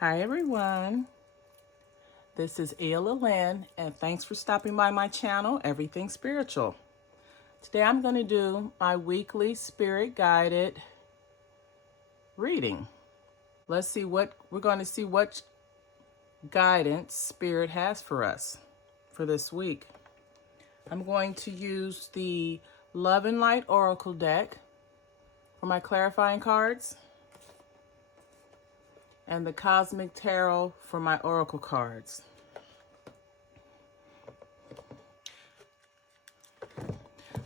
Hi everyone, this is Ayla Lynn, and thanks for stopping by my channel, Everything Spiritual. Today I'm going to do my weekly spirit guided reading. Let's see what we're going to see what guidance Spirit has for us for this week. I'm going to use the Love and Light Oracle deck for my clarifying cards and the Cosmic Tarot for my Oracle cards.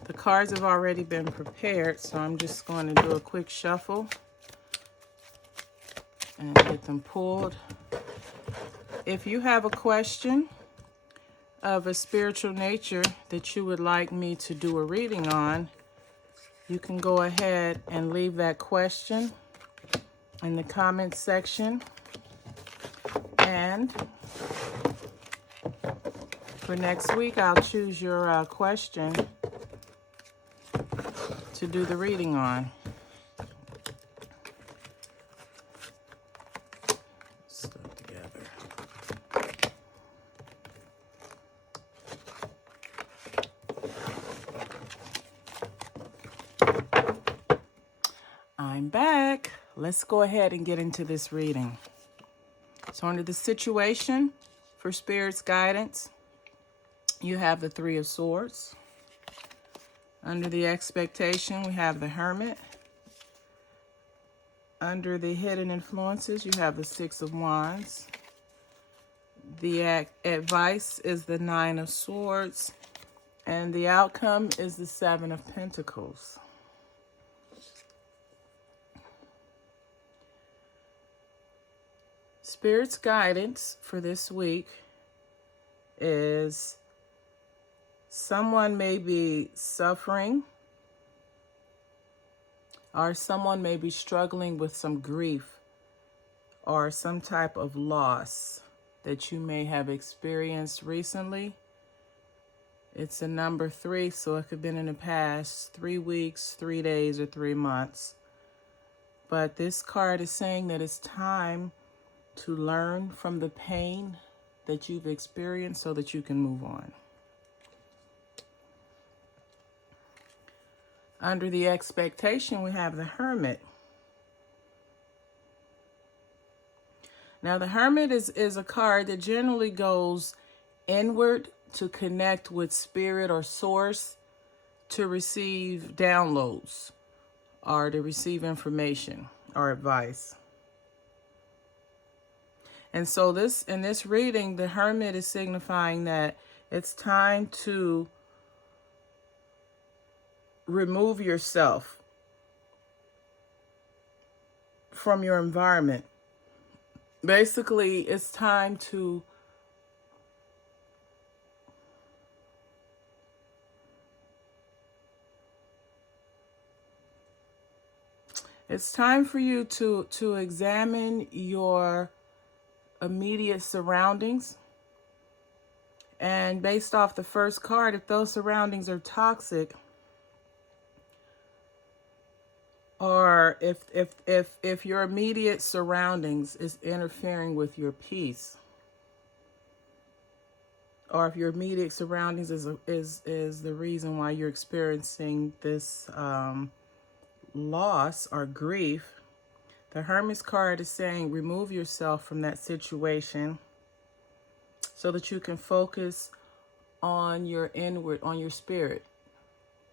The cards have already been prepared, so I'm just going to do a quick shuffle and get them pulled. If you have a question of a spiritual nature that you would like me to do a reading on, you can go ahead and leave that question in the comments section. And for next week, I'll choose your question to do the reading on. Stuff together. I'm back. Let's go ahead and get into this reading. So under the situation for Spirit's guidance, you have the Three of Swords. Under the expectation, we have the Hermit. Under the hidden influences, you have the Six of Wands. The advice is the Nine of Swords. And the outcome is the Seven of Pentacles. Spirit's guidance for this week is someone may be suffering, or someone may be struggling with some grief or some type of loss that you may have experienced recently. It's a number 3, so it could have been in the past 3 weeks, 3 days, or 3 months. But this card is saying that it's time to learn from the pain that you've experienced so that you can move on. Under the expectation, we have the Hermit. Now, the Hermit is a card that generally goes inward to connect with spirit or source to receive downloads or to receive information or advice. And so in this reading, the Hermit is signifying that it's time to remove yourself from your environment. Basically, it's time to for you to examine your immediate surroundings. And based off the first card, if those surroundings are toxic, or if your immediate surroundings is interfering with your peace, or if your immediate surroundings is the reason why you're experiencing this loss or grief, the Hermit's card is saying remove yourself from that situation so that you can focus on your inward, on your spirit,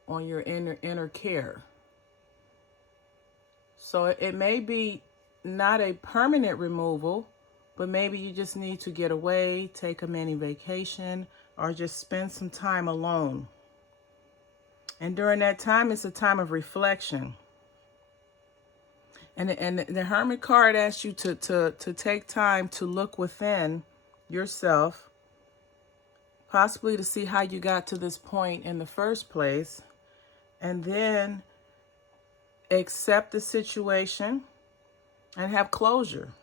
on your inner care. So it may be not a permanent removal, but maybe you just need to get away, take a mini vacation, or just spend some time alone. And during that time, it's a time of reflection. And the Hermit card asks you to take time to look within yourself, possibly to see how you got to this point in the first place, and then accept the situation and have closure.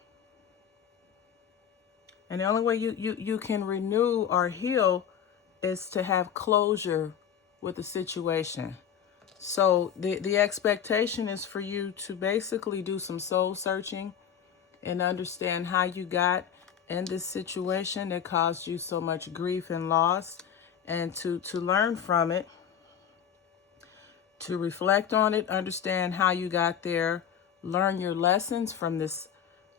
And the only way you can renew or heal is to have closure with the situation. So the expectation is for you to basically do some soul searching and understand how you got in this situation that caused you so much grief and loss, and to learn from it, to reflect on it, understand how you got there, learn your lessons from this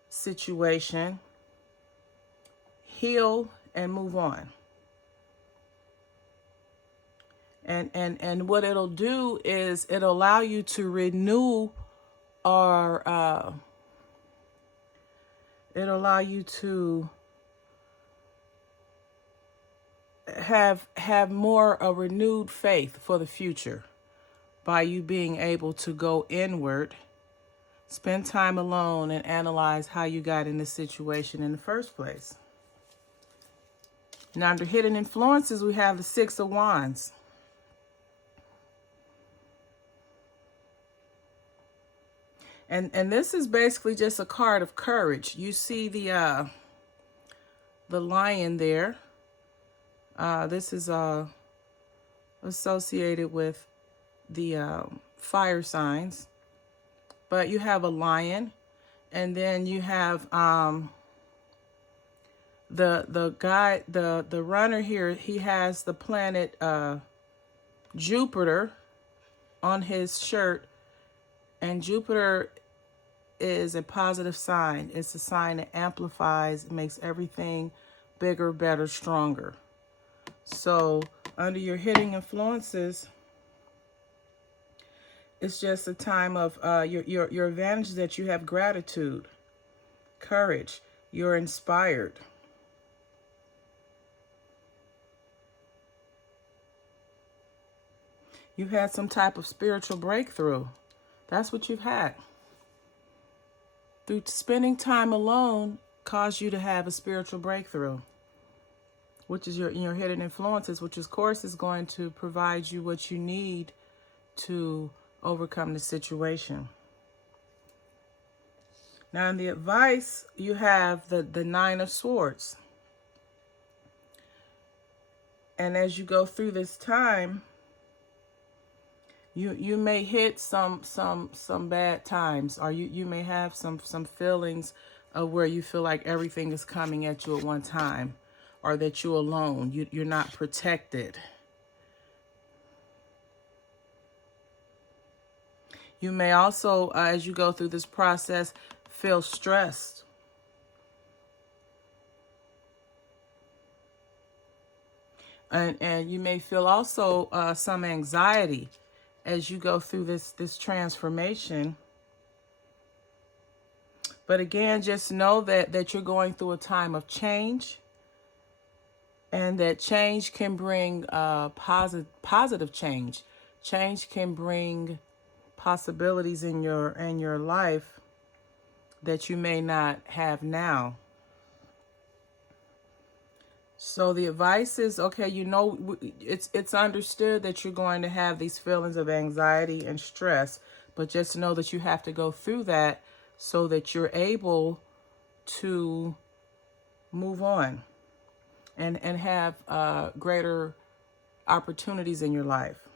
situation, heal, and move on. And what it'll do is it'll allow you to renew, or it'll allow you to have more a renewed faith for the future by you being able to go inward, spend time alone, and analyze how you got in this situation in the first place. Now, under hidden influences, we have the Six of Wands. And this is basically just a card of courage. You see the lion there. This is associated with the fire signs. But you have a lion, and then you have the guy, the runner here. He has the planet Jupiter on his shirt, and Jupiter is a positive sign. It's a sign that amplifies, makes everything bigger, better, stronger. So under your hidden influences, it's just a time of your advantage that you have gratitude, courage, you're inspired. You've had some type of spiritual breakthrough. That's what you've had. Through spending time alone caused you to have a spiritual breakthrough, which is your hidden influences, which of course is going to provide you what you need to overcome the situation. Now in the advice, you have the Nine of Swords. And as you go through this time, you may hit some bad times, or you may have some feelings of where you feel like everything is coming at you at one time, or that you're alone, you're not protected. You may also, as you go through this process, feel stressed. And you may feel also some anxiety as you go through this transformation. But again, just know that you're going through a time of change, and that change can bring positive change. Change can bring possibilities in your life that you may not have now. So the advice is, okay, it's understood that you're going to have these feelings of anxiety and stress, but just know that you have to go through that so that you're able to move on and have greater opportunities in your life.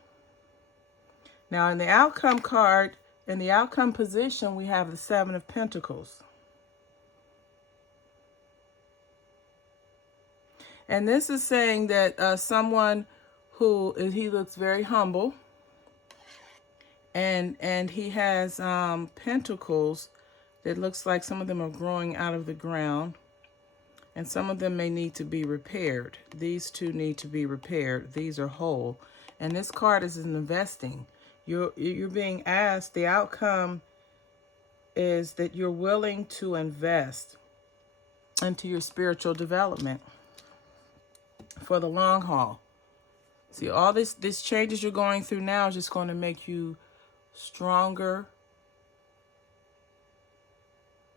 Now in the outcome card, in the outcome position, we have the Seven of Pentacles. And this is saying that someone he looks very humble, and he has pentacles that looks like some of them are growing out of the ground, and some of them may need to be repaired. These two need to be repaired. These are whole. And this card is in investing. You're being asked, the outcome is that you're willing to invest into your spiritual development for the long haul. See, all this changes you're going through now is just going to make you stronger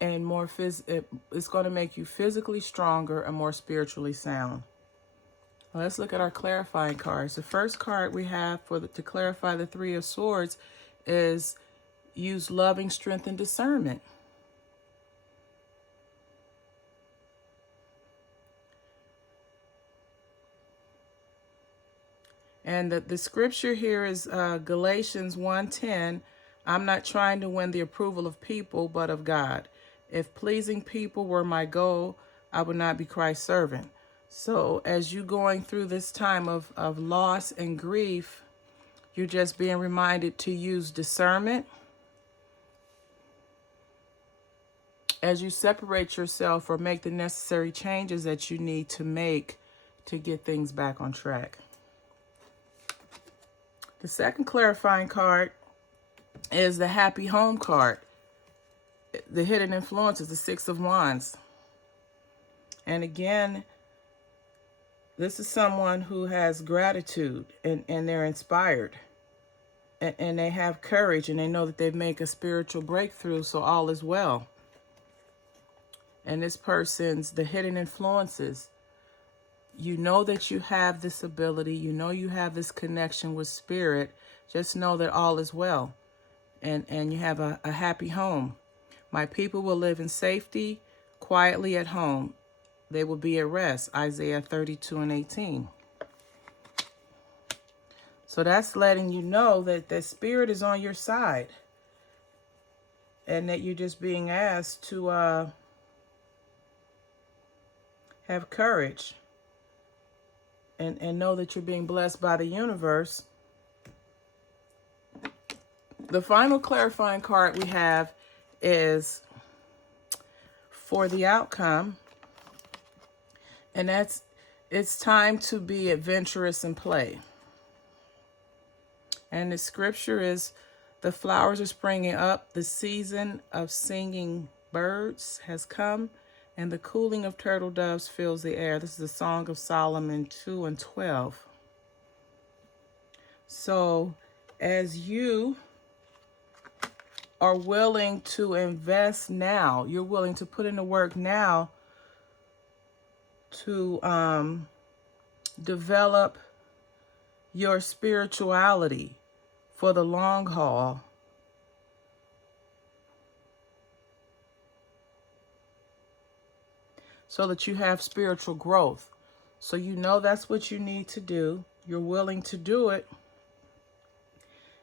and more it's going to make you physically stronger and more spiritually sound. Well, let's look at our clarifying cards. The first card we have to clarify the Three of Swords is use loving strength and discernment. And the scripture here is Galatians 1:10. I'm not trying to win the approval of people, but of God. If pleasing people were my goal, I would not be Christ's servant. So as you going through this time of loss and grief, you're just being reminded to use discernment as you separate yourself or make the necessary changes that you need to make to get things back on track. The second clarifying card is the happy home card. The hidden influence is the Six of Wands. And again, this is someone who has gratitude and they're inspired. And they have courage and they know that they've made a spiritual breakthrough, so all is well. And this person's, the hidden influences, you know that you have this ability, you know you have this connection with spirit, just know that all is well. And you have a happy home. My people will live in safety, quietly at home. They will be at rest, Isaiah 32:18. So that's letting you know that the spirit is on your side. And that you're just being asked to have courage. And know that you're being blessed by the universe. The final clarifying card we have is for the outcome. And that's, it's time to be adventurous and play. And the scripture is, the flowers are springing up, the season of singing birds has come, and the cooling of turtle doves fills the air. This is the Song of Solomon 2:12. So as you are willing to invest now, you're willing to put in the work now to develop your spirituality for the long haul. So that you have spiritual growth. So you know that's what you need to do. You're willing to do it.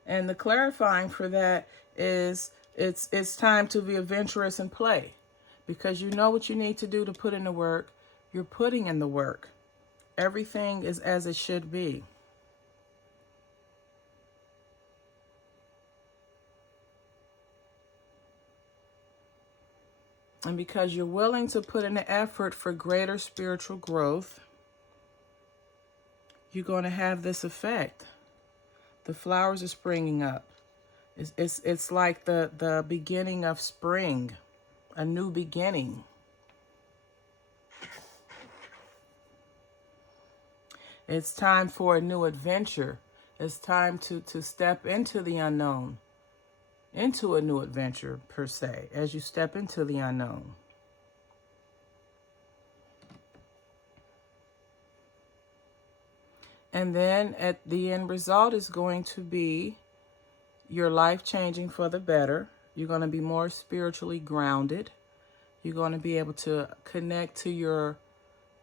And the clarifying for that is it's time to be adventurous and play. Because you know what you need to do to put in the work. You're putting in the work. Everything is as it should be. And because you're willing to put in the effort for greater spiritual growth, you're going to have this effect. The flowers are springing up. It's like the beginning of spring, a new beginning. It's time for a new adventure. It's time to step into the unknown, into a new adventure per se, as you step into the unknown. And then at the end result is going to be your life changing for the better. You're going to be more spiritually grounded. You're going to be able to connect to your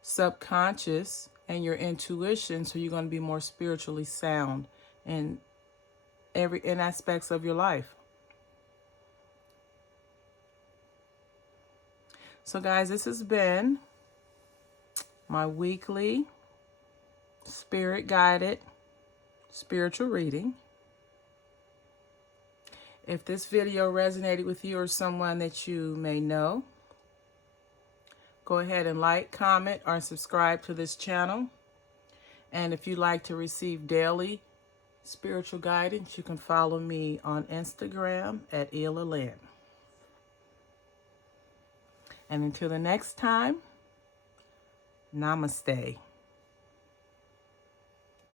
subconscious and your intuition, so you're going to be more spiritually sound in aspects of your life. So guys, this has been my weekly spirit guided spiritual reading. If this video resonated with you or someone that you may know, go ahead and like, comment, or subscribe to this channel. And if you'd like to receive daily spiritual guidance, you can follow me on Instagram at @Elaland. And until the next time, namaste.